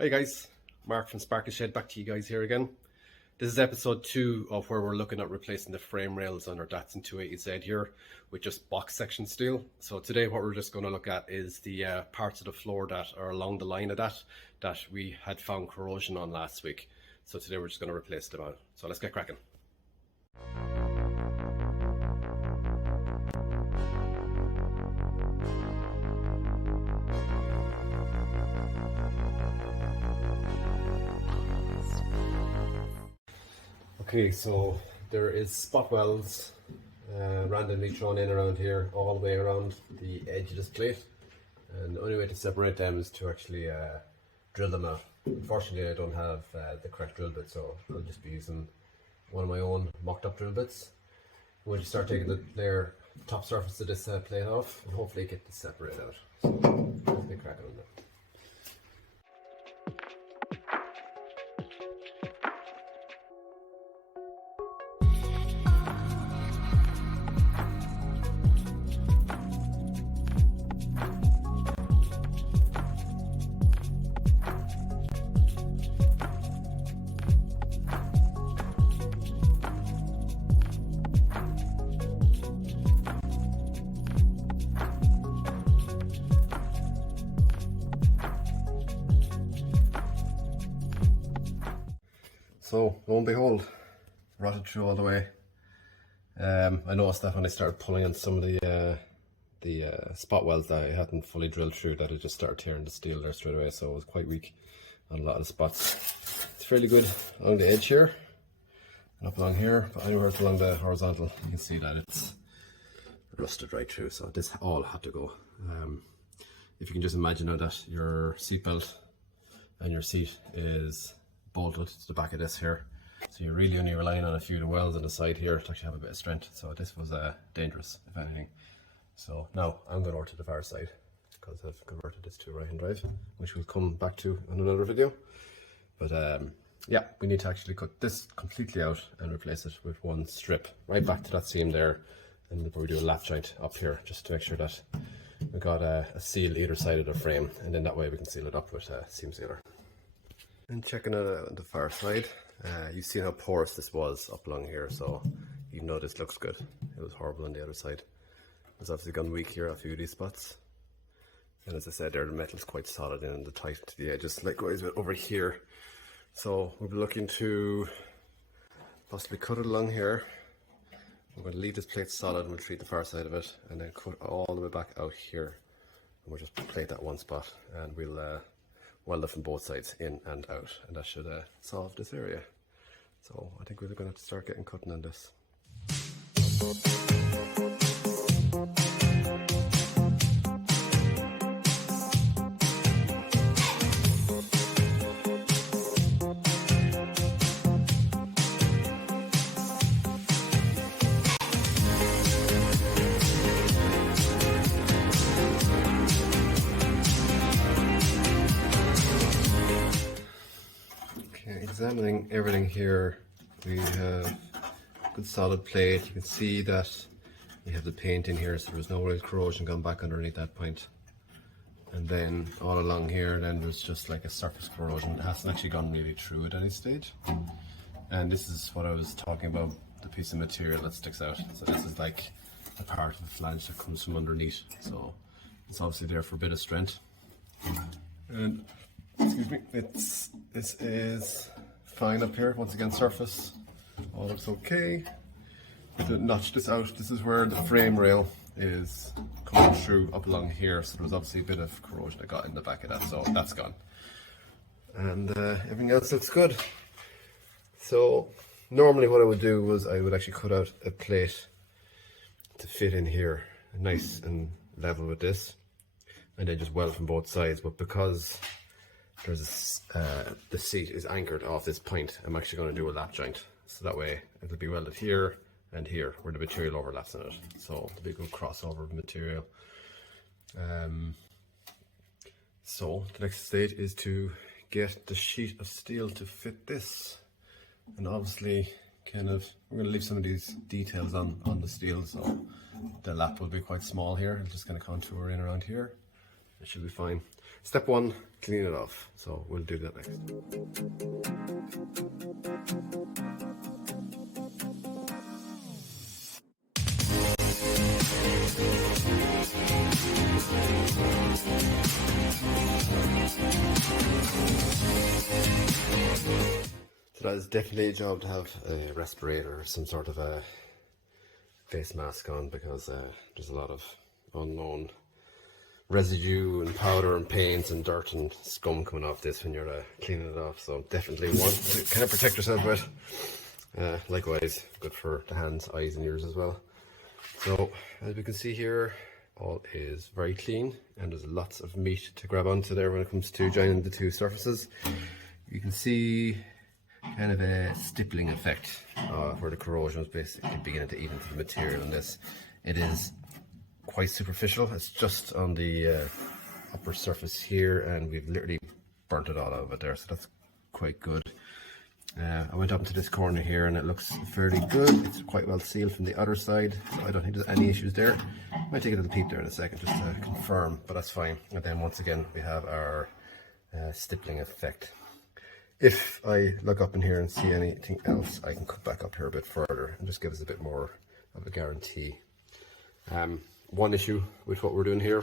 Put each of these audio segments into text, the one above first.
Hey guys, Mark from Sparkle Shed back to you guys here again. This is episode 2 of where we're looking at replacing the frame rails on our Datsun Z here with just box section steel. So today what we're just going to look at is the parts of the floor that are along the line of that we had found corrosion on last week. So today we're just going to replace them out. So let's get cracking. Okay, so there is spot welds randomly thrown in around here, all the way around the edge of this plate, and the only way to separate them is to actually drill them out. Unfortunately, I don't have the correct drill bit, so I'll just be using one of my own mocked up drill bits. We'll just start taking the layer, top surface of this plate off, and hopefully get this separated out. So let's get cracking on that. So, lo and behold, rotted through all the way. I noticed that when I started pulling on some of the spot welds that I hadn't fully drilled through, that it just started tearing the steel there straight away, so it was quite weak on a lot of the spots. It's fairly good along the edge here, and up along here, but anywhere it's along the horizontal, you can see that it's rusted right through, so this all had to go. If you can just imagine now that your seatbelt and your seat is bolted to the back of this here, so you're really only relying on a few of the welds on the side here to actually have a bit of strength. So this was dangerous, if anything. So now I'm going over to the far side because I've converted this to right hand drive, which we'll come back to in another video. But yeah, we need to actually cut this completely out and replace it with one strip right back to that seam there, and we'll probably do a lap joint up here just to make sure that we got a seal either side of the frame, and then that way we can seal it up with a seam sealer. And checking it out on the far side, you've seen how porous this was up along here, so even though this looks good, it was horrible on the other side. It's obviously gone weak here, a few of these spots. And as I said there, the metal's quite solid and the tight to the edges, likewise over here. So we'll be looking to possibly cut it along here. We're going to leave this plate solid and we'll treat the far side of it, and then cut all the way back out here. And we'll just plate that one spot, and we'll weld it from both sides, in and out, and that should solve this area. So I think we're going to have to start getting cutting on this. Examining everything here, we have good solid plate. You can see that we have the paint in here, so there's no real corrosion gone back underneath that point. And then all along here, then there's just like a surface corrosion. It hasn't actually gone really through at any stage. And this is what I was talking about, the piece of material that sticks out. So this is like a part of the flange that comes from underneath. So it's obviously there for a bit of strength. And excuse me, this is fine up here. Once again, surface all looks okay. To notch this out, this is where the frame rail is coming through up along here, so there's obviously a bit of corrosion that got in the back of that, so that's gone. And everything else looks good. So normally what I would do was I would actually cut out a plate to fit in here, nice and level with this, and then just weld from both sides. But because there's the seat is anchored off this point, I'm actually going to do a lap joint, so that way it'll be welded here and here where the material overlaps in it, so there'll be a good crossover of material. So the next stage is to get the sheet of steel to fit this, and obviously we're going to leave some of these details on the steel, so the lap will be quite small here. I'm just going to contour in around here, it should be fine. Step 1, clean it off. So we'll do that next. So that is definitely a job to have a respirator or some sort of a face mask on, because there's a lot of unknown residue and powder and paints and dirt and scum coming off this when you're cleaning it off. So definitely want to kind of protect yourself with. Likewise, good for the hands, eyes and ears as well. So as we can see here, all is very clean and there's lots of meat to grab onto there when it comes to joining the two surfaces. You can see kind of a stippling effect where the corrosion is basically beginning to eat into the material in this. It is quite superficial. It's just on the upper surface here, and we've literally burnt it all out of it there, so that's quite good. I went up into this corner here and it looks fairly good. It's quite well sealed from the other side, so I don't think there's any issues there. I might take a little peep there in a second just to confirm, but that's fine. And then once again we have our stippling effect. If I look up in here and see anything else, I can cut back up here a bit further and just give us a bit more of a guarantee. One issue with what we're doing here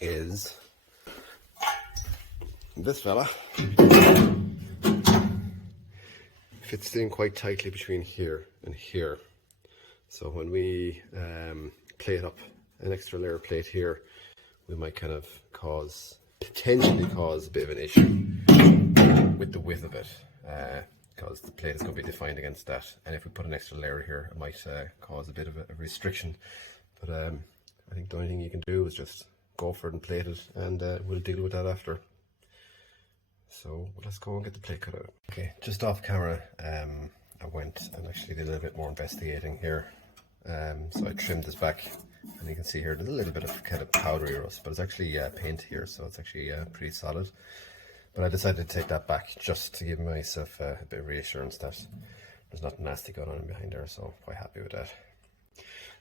is this fella fits in quite tightly between here and here. So when we plate up an extra layer plate here, we might kind of potentially cause a bit of an issue with the width of it, because the plate is going to be defined against that, and if we put an extra layer here it might cause a bit of a restriction. But I think the only thing you can do is just go for it and plate it, and we'll deal with that after. So let's go and get the plate cut out. Okay, just off camera I went and actually did a little bit more investigating here. So I trimmed this back, and you can see here there's a little bit of kind of powdery rust, but it's actually paint here, so it's actually pretty solid. But I decided to take that back just to give myself a bit of reassurance that there's nothing nasty going on behind there, so I'm quite happy with that.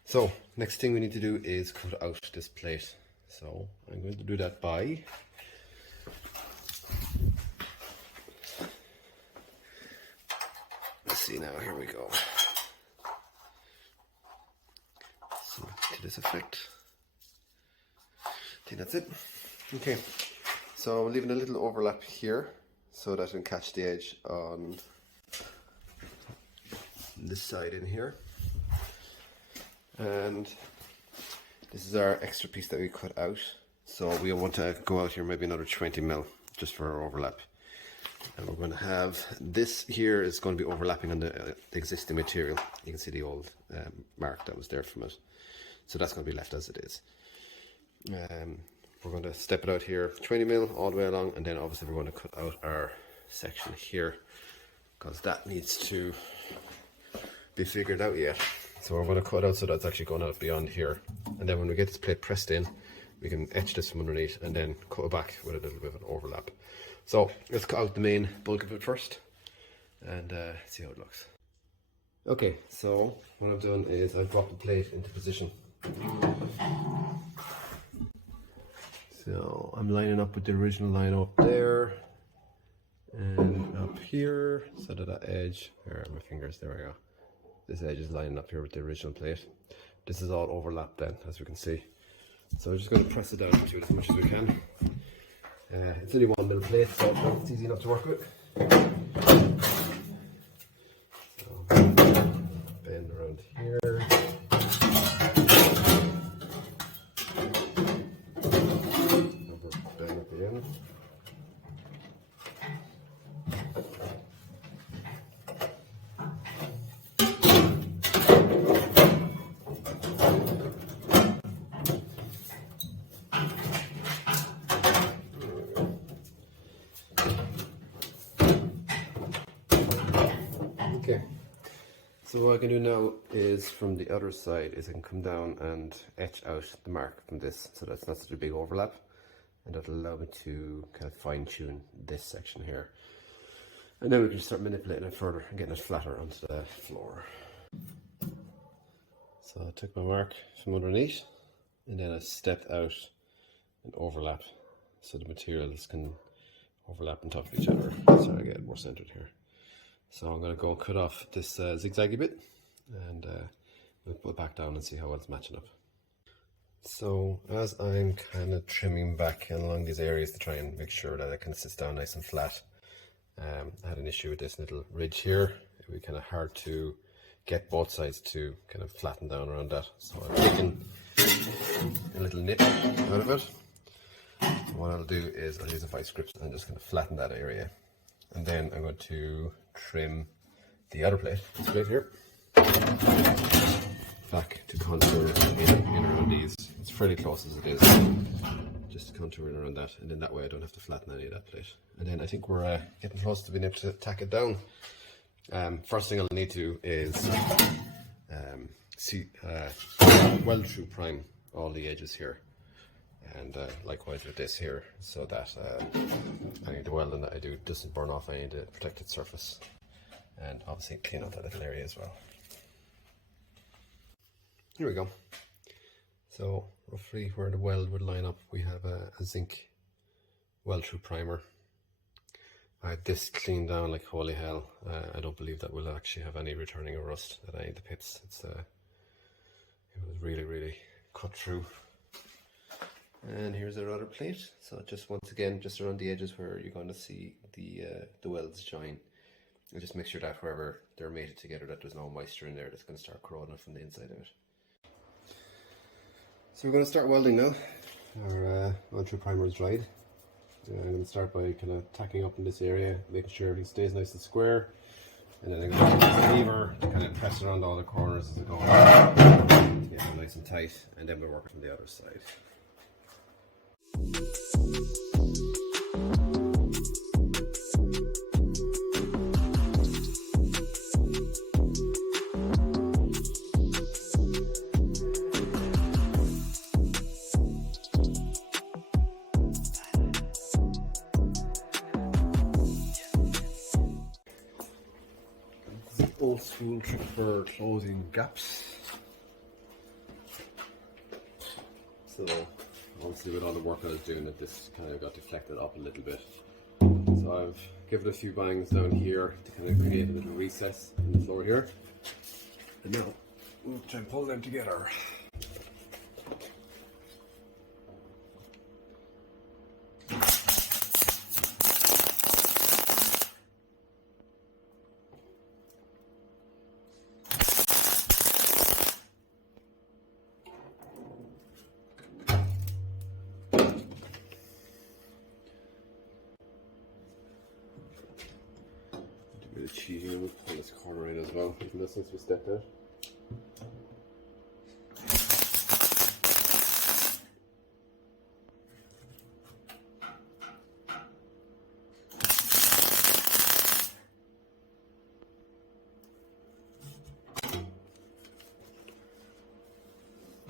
So next thing we need to do is cut out this plate. So I'm going to do that by let's see now, here we go. So to this effect. I think that's it. Okay. So I'm leaving a little overlap here so that I can catch the edge on this side in here. And this is our extra piece that we cut out. So we want to go out here maybe another 20 mil just for our overlap. And we're going to have this here is going to be overlapping on the existing material. You can see the old mark that was there from it. So that's going to be left as it is. We're going to step it out here 20 mil all the way along, and then obviously we're going to cut out our section here because that needs to be figured out yet. So we're going to cut out so that's actually going out beyond here, and then when we get this plate pressed in we can etch this from underneath and then cut it back with a little bit of an overlap. So let's cut out the main bulk of it first and see how it looks. Okay, so what I've done is I've brought the plate into position. So I'm lining up with the original line up there and up here, so that edge, there are my fingers, there we go. This edge is lining up here with the original plate. This is all overlapped then, as we can see. So we're just going to press it down into it as much as we can. It's only 1 mil plate, so it's easy enough to work with. So bend around here. Bend at the end. Okay, so what I can do now is from the other side is I can come down and etch out the mark from this, so that's not such a big overlap, and that'll allow me to kind of fine tune this section here, and then we can start manipulating it further and getting it flatter onto the floor. So I took my mark from underneath and then I stepped out and overlap, so the materials can overlap on top of each other. Sorry, I get more centered here. So I'm going to go cut off this zigzaggy bit, and we'll put it back down and see how it's matching up. So as I'm kind of trimming back along these areas to try and make sure that it kind of sits down nice and flat, I had an issue with this little ridge here. It would be kind of hard to get both sides to kind of flatten down around that. So I've taken a little nip out of it. What I'll do is I'll use a vice grip and just kind of flatten that area. And then I'm going to trim the other plate, this plate here, back to contour in around these. It's fairly close as it is, just contour in around that, and then that way I don't have to flatten any of that plate. And then I think we're getting close to being able to tack it down. First thing I'll need to is weld through prime all the edges here, and likewise with this here, so that any of the welding that I do doesn't burn off any of the protected surface, and obviously clean out that little area as well. Here we go. So roughly where the weld would line up, we have a zinc weld through primer. I had this cleaned down like holy hell. I don't believe that we'll actually have any returning of rust at any of the pits. It was really cut through. And here's our other plate. So just once again, just around the edges where you're going to see the welds join. And just make sure that wherever they're mated together, that there's no moisture in there that's going to start corroding from the inside of it. So we're going to start welding now. Our weld through primer is dried. I'm going to start by kind of tacking up in this area, making sure everything stays nice and square. And then I'm going to use the lever to kind of press around all the corners as it goes, to get them nice and tight, and then we'll work from the other side. Old school trick for closing gaps. So obviously with all the work I was doing, this kind of got deflected up a little bit. So I've given it a few bangs down here to kind of create a little recess in the floor here. And now we'll try and pull them together. Cheating, and we'll pull this corner in as well, even though since we stepped out.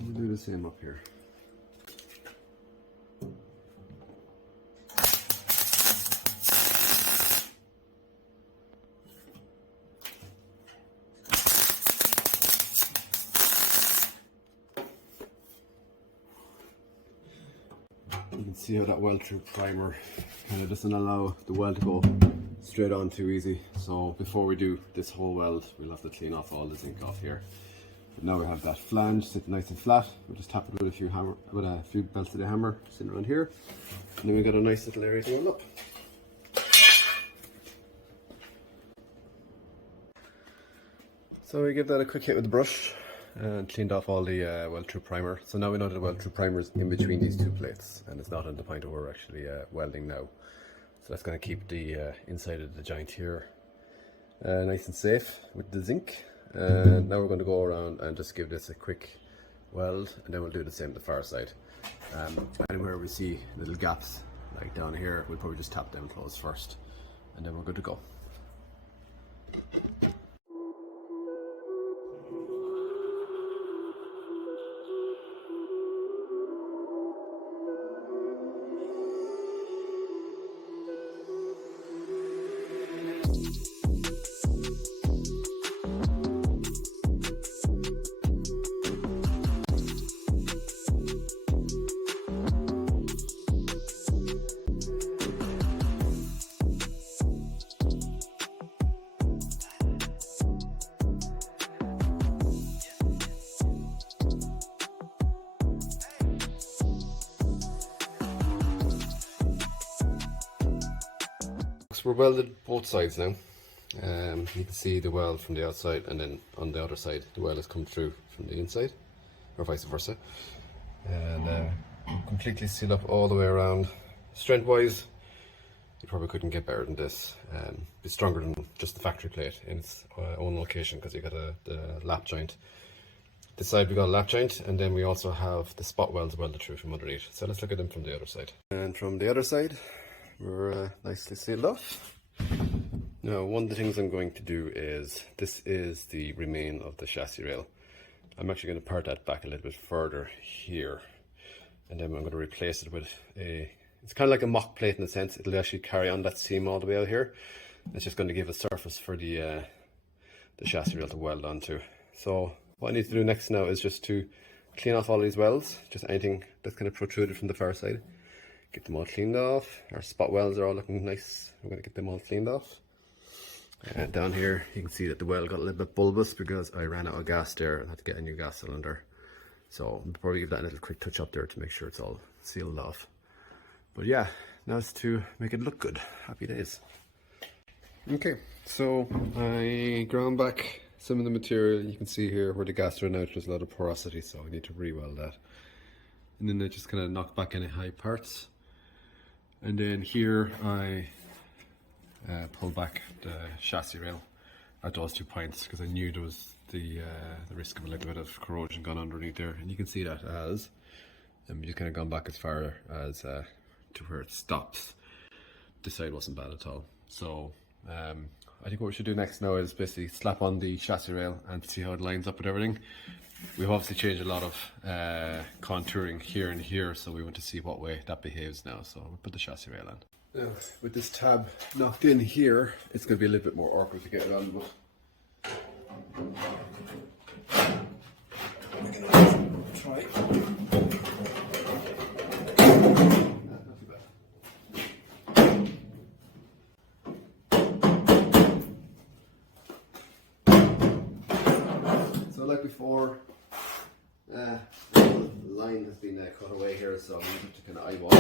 We'll do the same up here. You can see how that weld through primer kind of doesn't allow the weld to go straight on too easy. So before we do this whole weld, we'll have to clean off all the zinc off here. But now we have that flange sitting nice and flat. We'll just tap it with a few belts of the hammer sitting around here, and then we've got a nice little area to weld up. So we give that a quick hit with the brush and cleaned off all the weld through primer. So now we know that the weld through primer is in between these two plates, and it's not on the point where we're actually welding now. So that's going to keep the inside of the joint here nice and safe with the zinc. And now we're going to go around and just give this a quick weld, and then we'll do the same to the far side. Anywhere we see little gaps like down here, we'll probably just tap them closed first, and then we're good to go. So we're welded both sides now. You can see the weld from the outside, and then on the other side the weld has come through from the inside, or vice versa. And completely sealed up all the way around. Strength wise, you probably couldn't get better than this. It's stronger than just the factory plate in its own location, because you got the lap joint. This side we got a lap joint, and then we also have the spot welds welded through from underneath. So let's look at them from the other side. And from the other side, we're nicely sealed off. Now, one of the things I'm going to do is, this is the remain of the chassis rail. I'm actually going to part that back a little bit further here, and then I'm going to replace it with it's kind of like a mock plate in a sense. It'll actually carry on that seam all the way out here. It's just going to give a surface for the chassis rail to weld onto. So what I need to do next now is just to clean off all these welds, just anything that's kind of protruded from the far side. Get them all cleaned off. Our spot welds are all looking nice. I'm going to get them all cleaned off. And down here you can see that the weld got a little bit bulbous because I ran out of gas there and had to get a new gas cylinder. So I'll probably give that a little quick touch up there to make sure it's all sealed off. But yeah, now it's to make it look good. Happy days. Okay, so I ground back some of the material. You can see here where the gas ran out, there's a lot of porosity, so I need to re-weld that. And then I just kind of knocked back any high parts. And then here I pulled back the chassis rail at those 2 points, because I knew there was the risk of a little bit of corrosion gone underneath there. And you can see that as just kind of gone back as far as to where it stops. This side wasn't bad at all. So I think what we should do next now is basically slap on the chassis rail and see how it lines up with everything. We've obviously changed a lot of contouring here and here, so we want to see what way that behaves now. So we'll put the chassis rail on. Now, with this tab knocked in here, it's going to be a little bit more awkward to get it on, but we can always try. Not too bad. So like before, the line has been cut away here, so we need to kind of eyeball.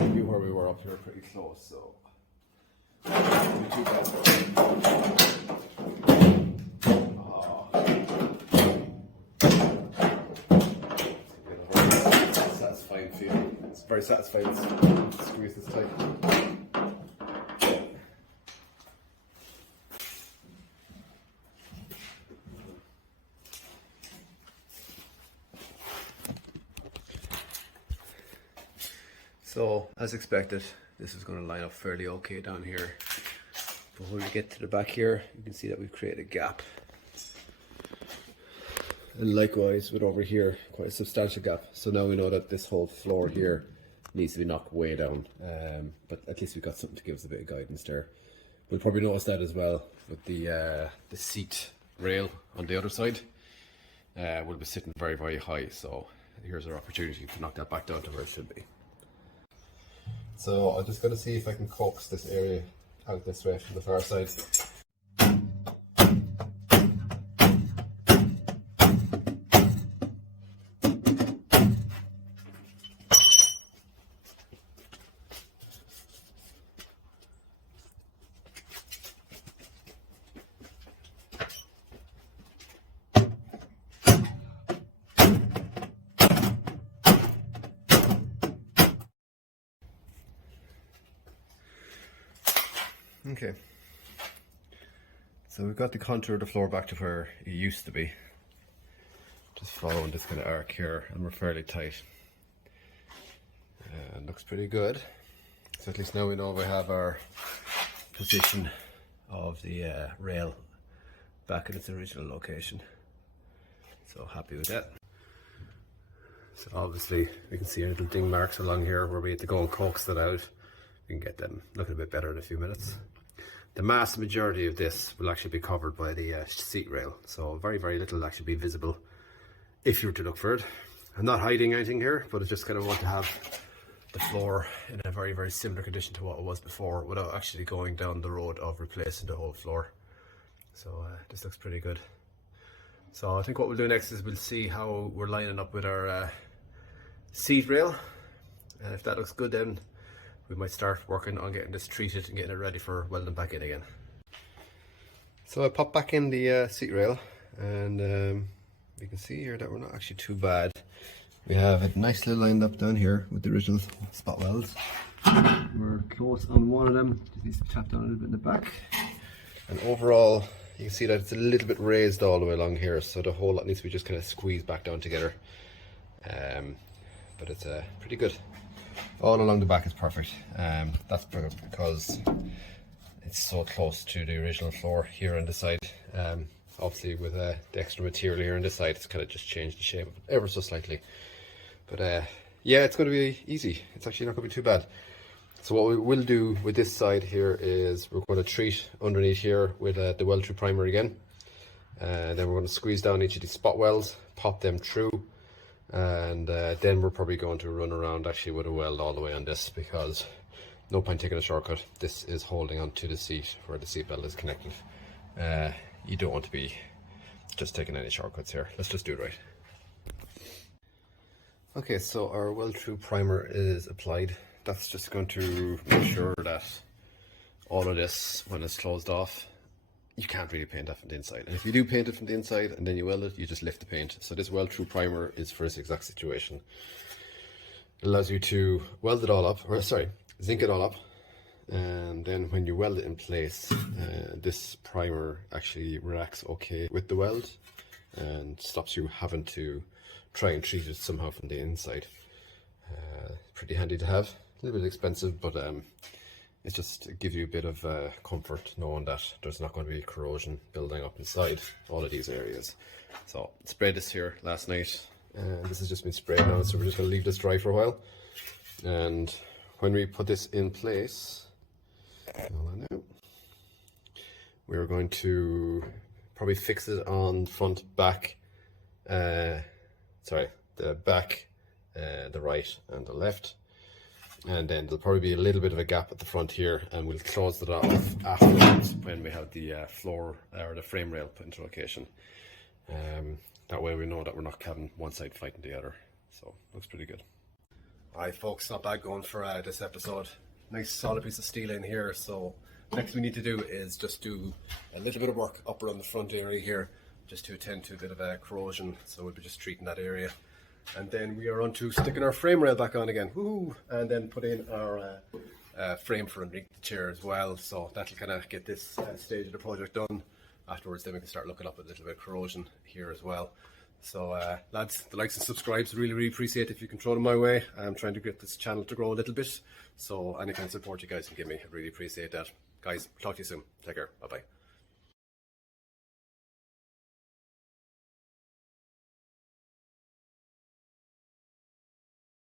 We knew where we were up here pretty close, so not too bad. Satisfying feeling. It's very satisfying to squeeze this tight. So, as expected, this is going to line up fairly okay down here. But when we get to the back here, you can see that we've created a gap. And likewise with over here, quite a substantial gap. So now we know that this whole floor here needs to be knocked way down. But at least we've got something to give us a bit of guidance there. We'll probably notice that as well with the seat rail on the other side. We'll be sitting very, very high. So here's our opportunity to knock that back down to where it should be. So I'm just going to see if I can coax this area out this way from the far side. Okay, so we've got the contour of the floor back to where it used to be. Just following this kind of arc here, and we're fairly tight. And looks pretty good. So at least now we know we have our position of the rail back in its original location. So happy with that. So obviously we can see little ding marks along here where we had to go and coax that out. We can get them looking a bit better in a few minutes. The vast majority of this will actually be covered by the seat rail, so very, very little will actually be visible if you were to look for it. I'm not hiding anything here, but I just kind of want to have the floor in a very, very similar condition to what it was before without actually going down the road of replacing the whole floor. So this looks pretty good. So I think what we'll do next is we'll see how we're lining up with our seat rail, and if that looks good, then we might start working on getting this treated and getting it ready for welding back in again. So I popped back in the seat rail, and you can see here that we're not actually too bad. We have it nicely lined up down here with the original spot welds. We're close on one of them, just needs to tap down a little bit in the back. And overall, you can see that it's a little bit raised all the way along here, so the whole lot needs to be just kind of squeezed back down together. But it's pretty good. All along the back is perfect. That's because it's so close to the original floor here on the side. Obviously with the extra material here on this side, it's kind of just changed the shape ever so slightly. But yeah, it's going to be easy. It's actually not going to be too bad. So what we will do with this side here is we're going to treat underneath here with the weld through primer again. Then we're going to squeeze down each of these spot welds, pop them through, and then we're probably going to run around actually with a weld all the way on this, because no point taking a shortcut. This is holding onto the seat where the seat belt is connected. You don't want to be just taking any shortcuts here. Let's just do it right. Okay, so our weld through primer is applied. That's just going to make sure that all of this, when it's closed off, you can't really paint that from the inside. And if you do paint it from the inside and then you weld it, you just lift the paint. So this weld through primer is for this exact situation. It allows you to weld it all up, or sorry, zinc it all up. And then when you weld it in place, this primer actually reacts okay with the weld and stops you having to try and treat it somehow from the inside. Pretty handy to have. A little bit expensive, but it just gives you a bit of comfort knowing that there's not going to be corrosion building up inside all of these areas. So sprayed this here last night, and this has just been sprayed now, so we're just going to leave this dry for a while. And when we put this in place, we're going to probably fix it on front, back, sorry, the back, the right and the left. And then there'll probably be a little bit of a gap at the front here, and we'll close it off afterwards when we have the floor or the frame rail put into location. That way we know that we're not having one side fighting the other. So looks pretty good. Alright folks, not bad going for this episode. Nice solid piece of steel in here. So next we need to do is just do a little bit of work up around the front area here, just to attend to a bit of corrosion. So we'll be just treating that area. And then we are on to sticking our frame rail back on again. Woo! And then put in our frame for underneath the chair as well. So that'll kind of get this stage of the project done. Afterwards, then we can start looking up at a little bit of corrosion here as well. So lads, the likes and subscribes, really appreciate if you can throw them my way. I'm trying to get this channel to grow a little bit. So any kind of support you guys can give me, I really appreciate that. Guys, talk to you soon. Take care. Bye-bye.